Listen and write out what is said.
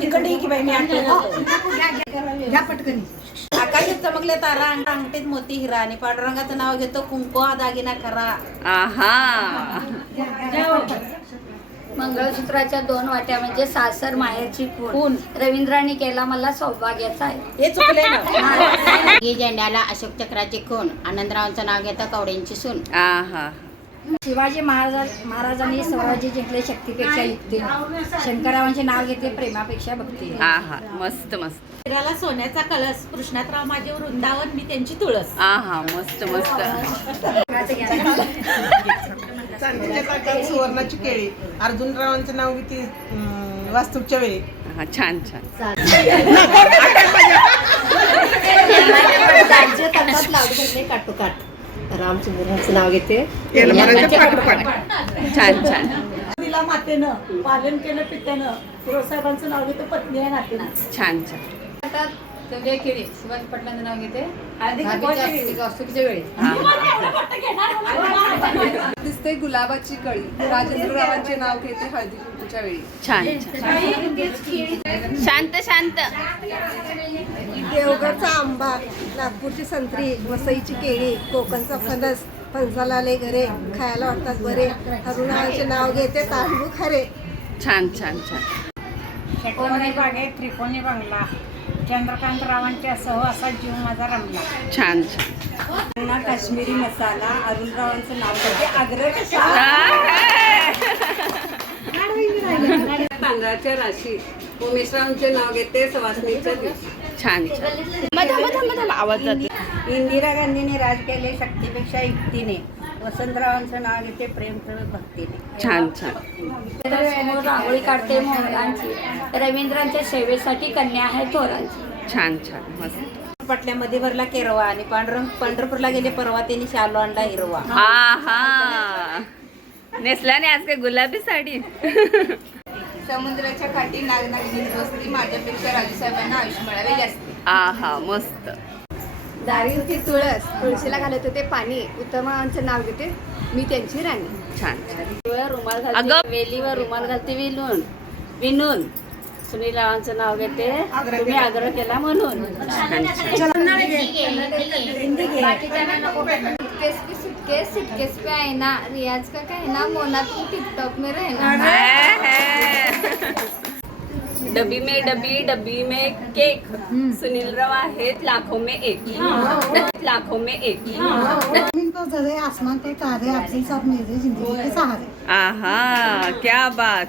तिकडे ये की बाई मी घ्या पटकन. आकाशात चमकले तारा अंग- अंगठीत मोती हिरा आणि पांडुरंगाचं नाव घेतो कुंकू हा दागिना खरा. आहा. मंगळसूत्राच्या दोन वाट्या म्हणजे सासर माहेरची खून. रवींद्रांनी केला मला सौभाग्याचा आहे. हे चुकले ना. ही झेंड्याला अशोक चक्राची खून. आनंदरावांचं नाव घेतं कवड्यांची सून. आहा. शिवाजी महाराज महाराजांनी स्वराज्य जिंकले शक्तीपेक्षा युक्ती. शंकररावांचे नाव घेतले प्रेमापेक्षा भक्ती. आहा मस्त मस्त. हिराला सोन्याचा कळस कृष्णातराव माझे वृंदावन मी त्यांची तुळस. आहा मस्त मस्त. चांदीच्या ताटात सुवर्णाची केळी. अर्जुनरावांचं नाव किती अं, वास्तूच्या वेळी. हा छान छान त्यांच्या ताटात लाडू घेतले रामचंद्रांचं नाव घेते. छान छान. तिला मातेनं पालन केलं पित्यानं. फिरोसाहेबांचं नाव घेतं पत्नी आहे नातेनं छान छान. शिवाजी पाटलांचं नाव घेते. दिसते गुलाबाची कळी. राजेंद्ररावांचे नाव घेते हळदी कुंकूच्या वेळी. छान. छान. शांत शांत. देवगडचा आंबा नागपूरची संत्री वसईची केळी कोकणचा फणस फणसाला आले घरे खायला वाटतात बरे. अरुणाचे नाव घेते तांदूळ खरे. छान छान छान. षटकोनी बागेत त्रिकोणी बंगला. चंद्रकांत रावांच्या सह असा जीव माझा रमला. छान छान काश्मीरी मसाला अरुणरावांचं नाव घेते आग्रह तांदळाच्या राशी. उमेशरावांचे नाव घेते सवासणीच्या दिवशी. छान छान. आवाज जाते इंदिरा गांधीने राज केले शक्तीपेक्षा युक्तीने. वसंतरावांचं नाव घेते प्रेम भक्तीने छान छान. समोर रांगोळी काढते मोहरांची रवींद्रांच्या सेवेसाठी कन्या आहे थोरांची. छान छान मस्त. पटल्यामध्ये भरला केरवा आणि पांडुरंग पंढरपूरला गेले परवा त्यांनी शालो आणला हिरवा. आहा नेसल्याने आज काय गुलाबी साडी? समुद्राच्या काठी नागनागिनी वस्ती माझ्यापेक्षा राजूसाहेबांना आयुष्य मिळावे जास्त. आहा मस्त. दारी होती तुळस. तुळशीला घालत होते पाणी. उत्तमांचं नाव घेते. मी त्यांची राणी. छान. रुमाल. घालते. वेलीवर रुमाल घालते विणून विणून सुनील रावांचं नाव घेते. तुम्ही आग्रह केला म्हणून. सुटकेस की सुटकेस पे आईना रियाज का कहना मोना तू टिकटॉक में रहना डब्बी में डबी डबी में केक। सुनील रवा आहेत लाखों में एक। लाखों में एक। ज़मीन आसमान पे तारे आपसे सब मेरे ज़िंदगी के सहारे। आहा क्या बात।